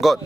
Good.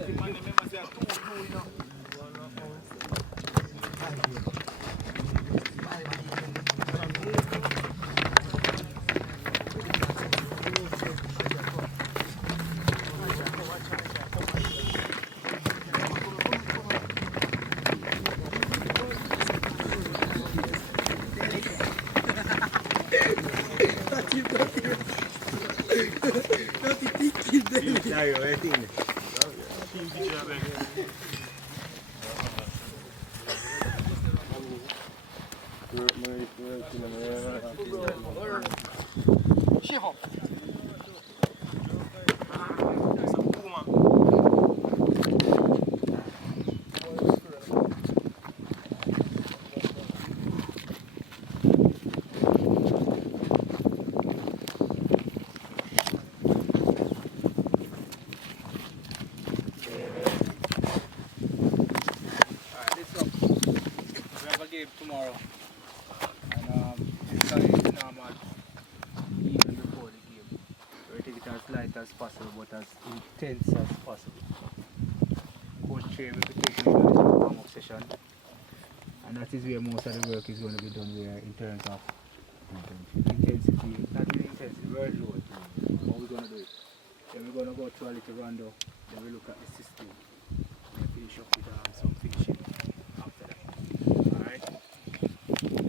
Tomorrow, and it's normal even before the game. We take it as light as possible but as intense as possible. Coach Trey will be taking it as a warm-up session, and that is where most of the work is going to be done there in terms of intensity, not really intensity, workload. How we're going to do it. Then we're going to go through a little rondo, then we look at the system, and finish up with some finishing after that. Alright?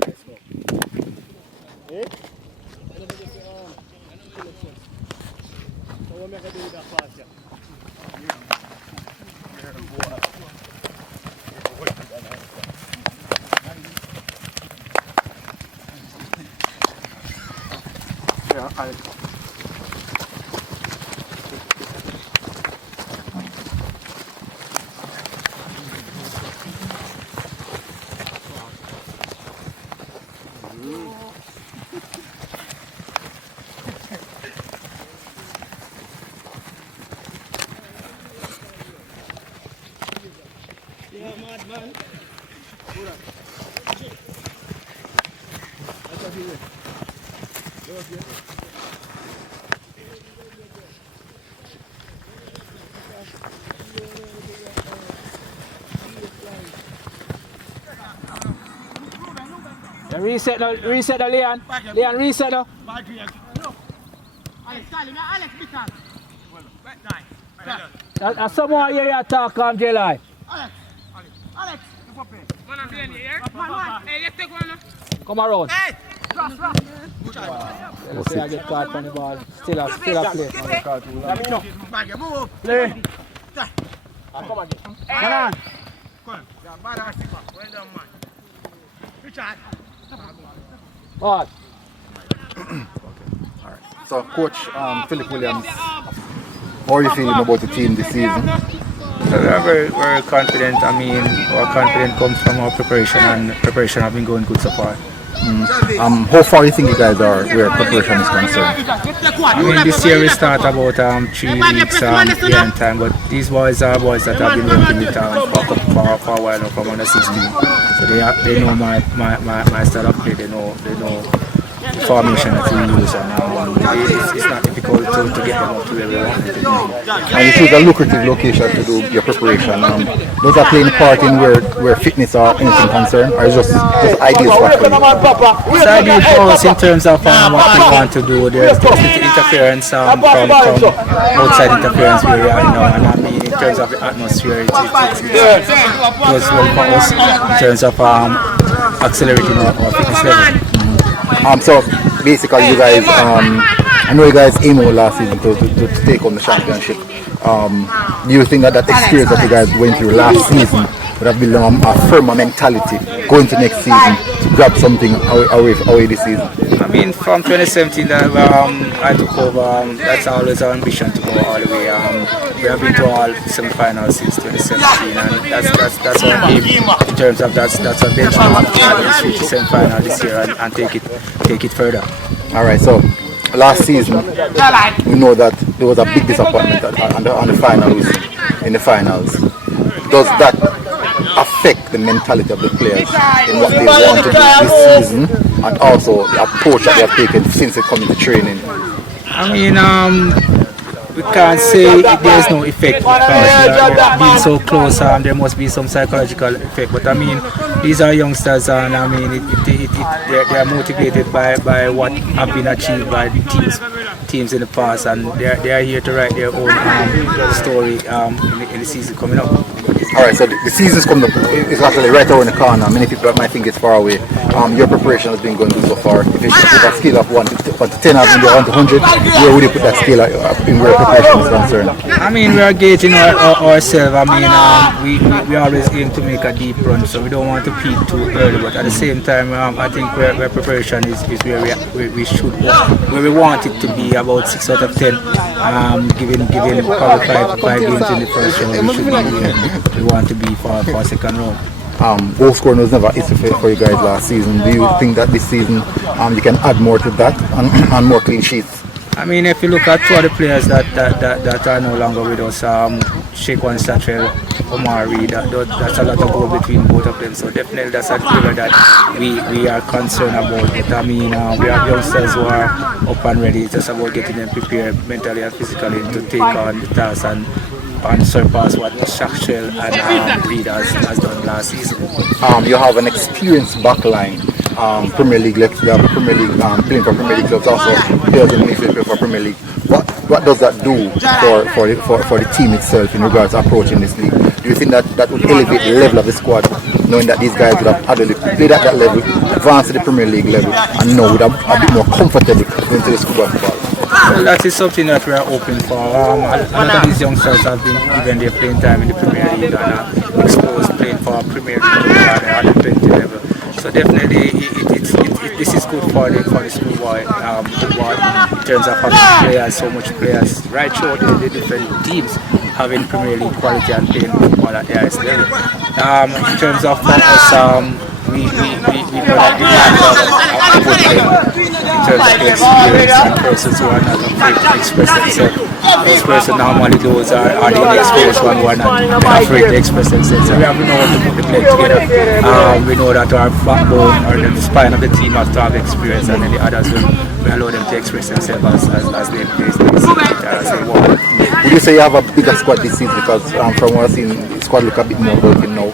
Let's go. Reset now, Leon. Leon, reset now. That's someone here you talk, J-Line. Alex, come around. Hey! Let's see I get caught on the ball. Still a play. Play. Come on. Come on. What? So, Coach Philip Williams, how are you feeling about the team this season? We are very, very confident. I mean, our confidence comes from our preparation, and preparation has been going good so far. How far do you think you guys are where preparation is concerned? I mean, this year we start about 3 weeks behind time, but these boys are boys that have been working with for a while now, from under 16. So they know my style of play. They know the formation that we use, and it's not difficult to get them up to where we want. And you choose a lucrative location to do your preparation. Does that play any part in where fitness or anything concerned, or is just ideal for you? It's ideal for us in terms of what we want to do. There's interference from outside interference where we are now, and I mean in terms of the atmosphere, it goes well for us in terms of accelerating our fitness level. So basically, you guys, I know you guys aim over last season to take on the championship. Do you think that experience that you guys went through last season would have built a firmer mentality going to next season to grab something away this season? I mean, from 2017 that I took over, that's always our ambition to go all the way. We have been to all semi-finals since 2017, and that's our aim in terms of that's our benchmark. Let's reach the semi-final this year and take it further. All right, so last season we know that there was a big disappointment on the finals. In the finals, does that affect the mentality of the players in what they want to do this season, and also the approach that they have taken since they come into training? I mean, we can't say there's no effect because being so close. There must be some psychological effect. But I mean, these are youngsters, and I mean, they are motivated by what have been achieved by the teams in the past, and they are here to write their own story in the season coming up. Alright, so the season's coming up. It's actually right around the corner. Many people might think it's far away. Your preparation has been going good so far. If you put a scale of 1 to 10 and 1 to 100, where would you put that scale in where preparation is concerned? I mean, we are gauging ourselves. I mean, we always aim to make a deep run, so we don't want to peak too early. But at the same time, I think where preparation is where we should, where we want it to be, about 6 out of 10. Given probably five games in the first round, we should be where we want to be for second round. Goal scoring was never easy for you guys last season. Do you think that this season you can add more to that and more clean sheets? I mean, if you look at two of the players that are no longer with us, Shaquan Satchel, Omar Reed, that's a lot of goal between both of them. So definitely that's a player that we are concerned about. But I mean, we have youngsters who are up and ready. It's just about getting them prepared mentally and physically to take on the task and surpass what Satchel and Reed has done last season. You have an experienced backline. Premier League, you have a Premier League playing for Premier League clubs, also players in the midfield for Premier League. What does that do for the team itself in regards to approaching this league? Do you think that would elevate the level of the squad, knowing that these guys would have played at that level, advanced to the Premier League level, and now would have a bit more comfortable into the schoolboy football? Well, that is something that we are hoping for. A lot of these youngsters have been given their playing time in the Premier League and exposed playing for Premier League at the 20 level. So definitely, this is good for the schoolboy football in terms of having players, so much players right through the different teams having Premier League quality and playing football at the highest level. In terms of us, we know that we have a good thing in terms of the experience and persons who are not afraid to express themselves. Those persons normally those are the inexperienced ones who are not afraid to express themselves. So we have to know how to put the play together. We know that our backbone or the spine of the team has to have experience, and then the others will allow them to express themselves as they play, as they walk. Would you say you have a bigger squad this season? Because from what I've seen, the squad look a bit more broken now.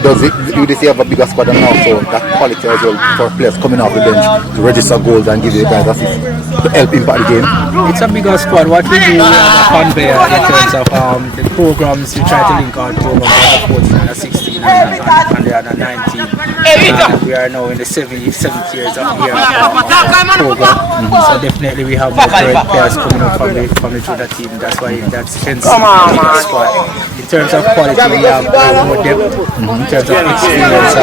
Do you say you have a bigger squad and also that quality as well for players coming off the bench to register goals and give you guys assists to help impact the game? It's a bigger squad. What we do on there in terms of the programs, we try to link our programs on the 14 and the 16 and the other 19. We are now in the 7th years of the program. So definitely we have more current players coming up from the Judah team. That's why that's hence the bigger squad. In terms of quality, we have more depth. In terms of experience,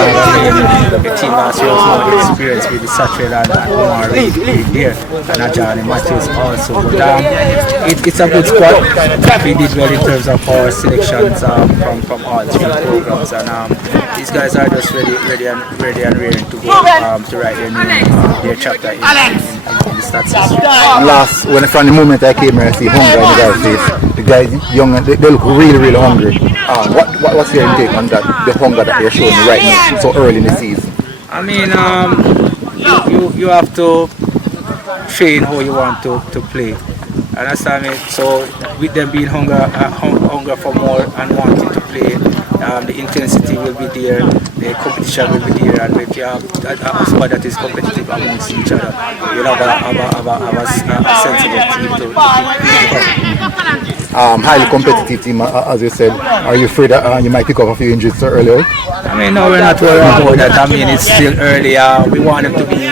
the team last year was more experienced with the Satchel and Omar Reed there, and Ajani Matthews also. But it's a good squad. We did well in terms of our selections from all 3 programs, and these guys are just ready and raring to go to write their chapter in the STATHS history. From the moment I came here, I see hunger in the guys' face. The guys young and they look really hungry. What's your take on that? The hunger that they're showing right now, so early in the season. I mean, you have to train how you want to play. Understand me? So with them being hunger for more and wanting to play, the intensity will be there, the competition will be there, and if you have a squad that is competitive amongst each other, you'll have a sensible team to play. Highly competitive team, as you said. Are you afraid that you might pick up a few injuries so early? I mean, no, we're not worried about that. I mean, it's still early. We want them to be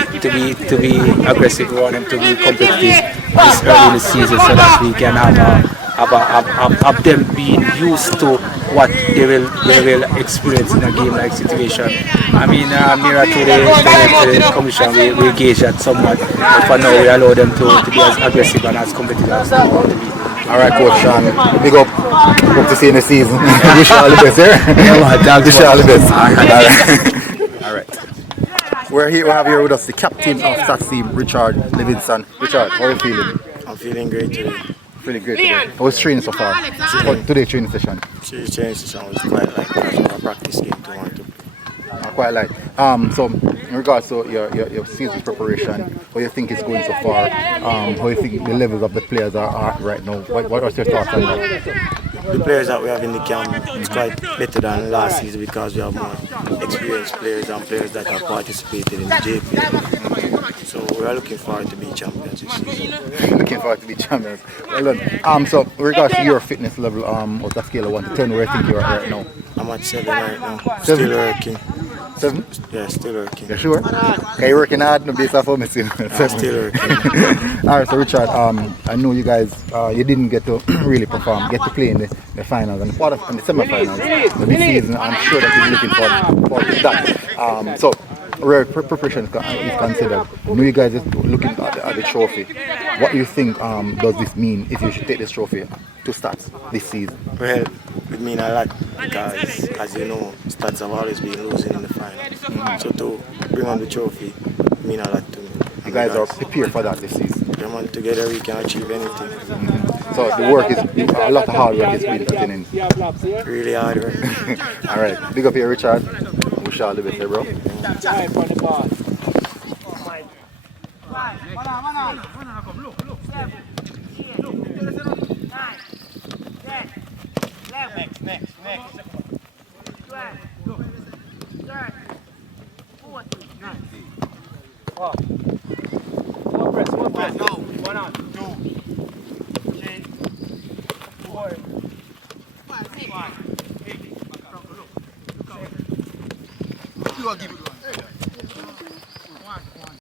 aggressive. We want them to be competitive this early in the season, so that we can have them being used to what they will experience in a game-like situation. I mean, nearer to the commission, we gauge that somewhat. But for now, we allow them to be as aggressive and as competitive as they want to be. Alright, Coach Sean, big up. Hope to see you in the season. Wish you all the best, Wish you all the best. Alright. We have here with us the captain of STATHS team, Richard Livingston. Richard, how are you feeling? I'm feeling great today. Feeling great today. How was training so far? Today's training session? Today's training session was quite like a practice game to want to. Quite light. So in regards to your season preparation, how you think it's going so far, how you think the levels of the players are at right now, what are your thoughts on that? The players that we have in the camp is quite better than last season because we have more experienced players and players that have participated in the JPL. So we are looking forward to be champions this season. Looking forward to be champions. Well done. So in regards to your fitness level, on a scale of 1 to 10, where you think you are right now? I'm at 7 right now. 7? Still working. 7? Yeah, still working. You sure? Okay, you're working hard, no based off of me still. Still working. Alright, so Richard, I know you guys, you didn't get to really perform, get to play in the finals and the semi-finals this season. I'm sure that you're looking forward to that. So, where preparation is considered, I know you guys are looking at the trophy. What do you think does this mean if you should take this trophy to STATHS this season? Well, it means a lot because, as you know, STATHS have always been losing in the final. So to bring on the trophy means a lot to me. You guys are prepared for that this season. Yeah, man, together we can achieve anything. So the work is, a lot of hard work is being put in. Really hard work. Alright, big up here Richard. Wish you all the best there, bro. Next. One on. 2, 3, 4, 5, 6, 7, 8. You are giving